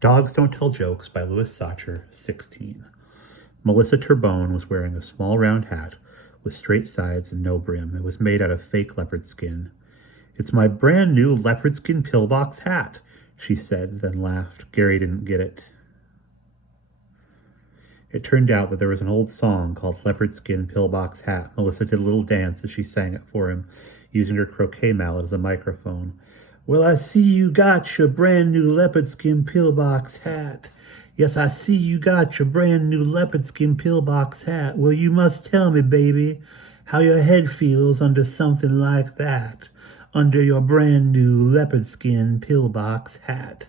Dogs Don't Tell Jokes by Louis Sachar, 16. Melissa Turbone was wearing a small round hat with straight sides and no brim. It was made out of fake leopard skin. "It's my brand new leopard skin pillbox hat," she said, then laughed. Gary didn't get it. It turned out that there was an old song called Leopard Skin Pillbox Hat. Melissa did a little dance as she sang it for him, using her croquet mallet as a microphone. "Well, I see you got your brand new leopard skin pillbox hat. Yes, I see you got your brand new leopard skin pillbox hat. Well, you must tell me, baby, how your head feels under something like that, under your brand new leopard skin pillbox hat."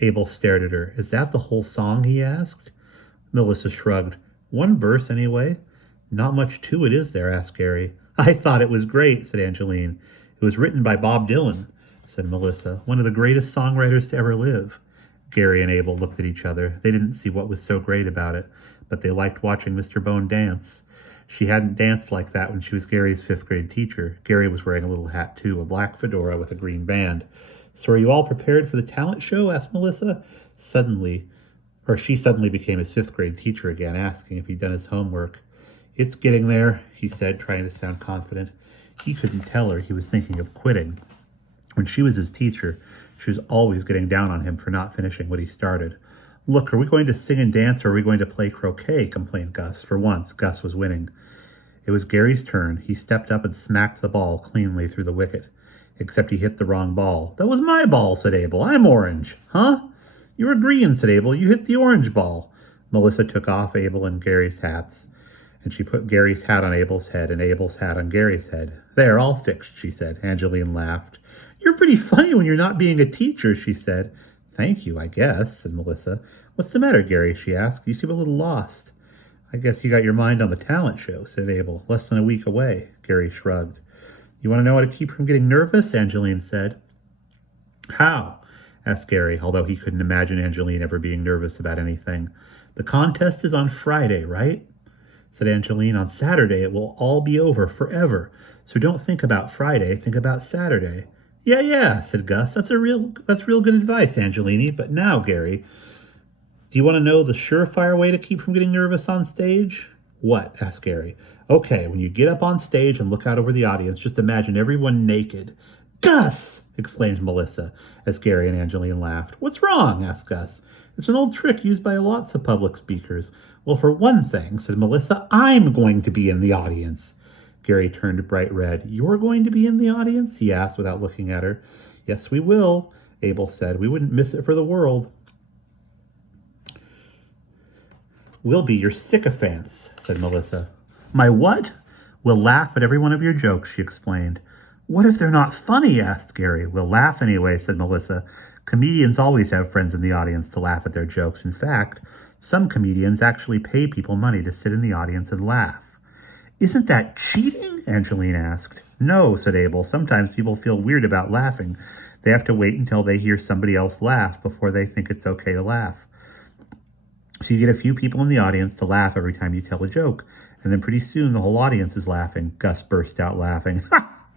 Abel stared at her. "Is that the whole song?" he asked. Melissa shrugged. "One verse, anyway." "Not much to it, is there?" asked Gary. "I thought it was great," said Angeline. "It was written by Bob Dylan," said Melissa, "one of the greatest songwriters to ever live." Gary and Abel looked at each other. They didn't see what was so great about it, but they liked watching Mr. Bone dance. She hadn't danced like that when she was Gary's fifth-grade teacher. Gary was wearing a little hat, too, a black fedora with a green band. "So are you all prepared for the talent show?" asked Melissa. She suddenly became his fifth-grade teacher again, asking if he'd done his homework. "It's getting there," he said, trying to sound confident. He couldn't tell her he was thinking of quitting. When she was his teacher, she was always getting down on him for not finishing what he started. "Look, are we going to sing and dance, or are we going to play croquet?" complained Gus. For once, Gus was winning. It was Gary's turn. He stepped up and smacked the ball cleanly through the wicket. Except he hit the wrong ball. "That was my ball," said Abel. "I'm orange." "Huh?" "You were green," said Abel. "You hit the orange ball." Melissa took off Abel and Gary's hats, and she put Gary's hat on Abel's head and Abel's hat on Gary's head. "There, all fixed," she said. Angeline laughed. "You're pretty funny when you're not being a teacher," she said. "Thank you, I guess," said Melissa. "What's the matter, Gary?" she asked. "You seem a little lost." "I guess you got your mind on the talent show," said Abel. "Less than a week away." Gary shrugged. "You want to know how to keep from getting nervous?" Angeline said. "How?" asked Gary, although he couldn't imagine Angeline ever being nervous about anything. "The contest is on Friday, right?" said Angeline. "On Saturday it will all be over forever. So don't think about Friday, think about Saturday." Yeah, said Gus. That's real good advice, Angelini. But now, Gary, do you want to know the surefire way to keep from getting nervous on stage? "What?" asked Gary. "Okay, when you get up on stage and look out over the audience, just imagine everyone naked." "Gus!" exclaimed Melissa, as Gary and Angeline laughed. "What's wrong?" asked Gus. "It's an old trick used by lots of public speakers." "Well, for one thing," said Melissa, "I'm going to be in the audience." Gary turned bright red. "You're going to be in the audience?" he asked without looking at her. "Yes, we will," Abel said. "We wouldn't miss it for the world." "We'll be your sycophants," said Melissa. "My what?" "We'll laugh at every one of your jokes," she explained. "What if they're not funny?" asked Gary. "We'll laugh anyway," said Melissa. "Comedians always have friends in the audience to laugh at their jokes. In fact, some comedians actually pay people money to sit in the audience and laugh." "Isn't that cheating?" Angeline asked. "No," said Abel. "Sometimes people feel weird about laughing. They have to wait until they hear somebody else laugh before they think it's okay to laugh. So you get a few people in the audience to laugh every time you tell a joke, and then pretty soon the whole audience is laughing." Gus burst out laughing. "Ha!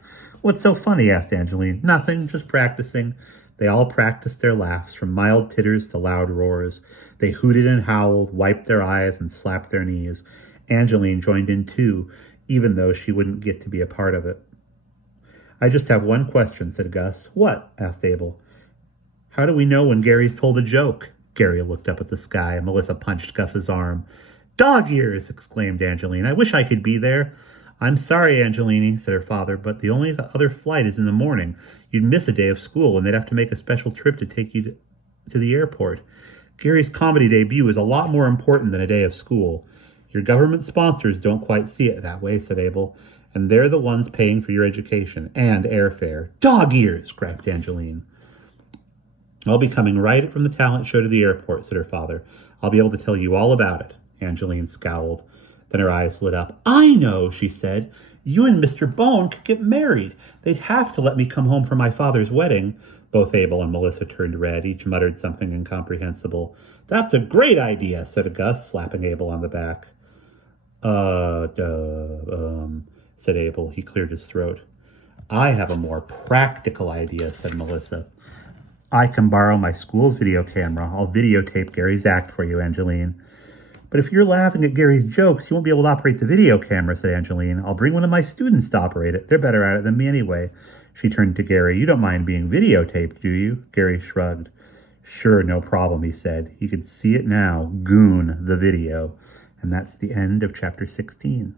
What's so funny?" asked Angeline. "Nothing, just practicing." They all practiced their laughs, from mild titters to loud roars. They hooted and howled, wiped their eyes, and slapped their knees. Angeline joined in too, even though she wouldn't get to be a part of it. "I just have one question," said Gus. "What?" asked Abel. "How do we know when Gary's told a joke?" Gary looked up at the sky, and Melissa punched Gus's arm. "Dog ears!" exclaimed Angeline. "I wish I could be there." "I'm sorry, Angelini," said her father, "but the only other flight is in the morning. You'd miss a day of school, and they'd have to make a special trip to take you to the airport. Gary's comedy debut is a lot more important than a day of school." "Your government sponsors don't quite see it that way," said Abel, "and they're the ones paying for your education and airfare." "Dog ears!" cried Angeline. "I'll be coming right from the talent show to the airport," said her father. "I'll be able to tell you all about it." Angeline scowled. Then her eyes lit up. "I know," she said. "You and Mr. Bone could get married. They'd have to let me come home for my father's wedding." Both Abel and Melissa turned red. Each muttered something incomprehensible. "That's a great idea," said Gus, slapping Abel on the back. Said Abel. He cleared his throat. "I have a more practical idea," said Melissa. I can borrow my school's video camera. I'll videotape Gary's act for you, Angeline. But if you're laughing at Gary's jokes, you won't be able to operate the video camera, said Angeline. I'll bring one of my students to operate it. They're better at it than me anyway. She turned to Gary. You don't mind being videotaped, do you? Gary shrugged. Sure, no problem, he said. You can see it now. Goon, the video. And that's the end of chapter 16.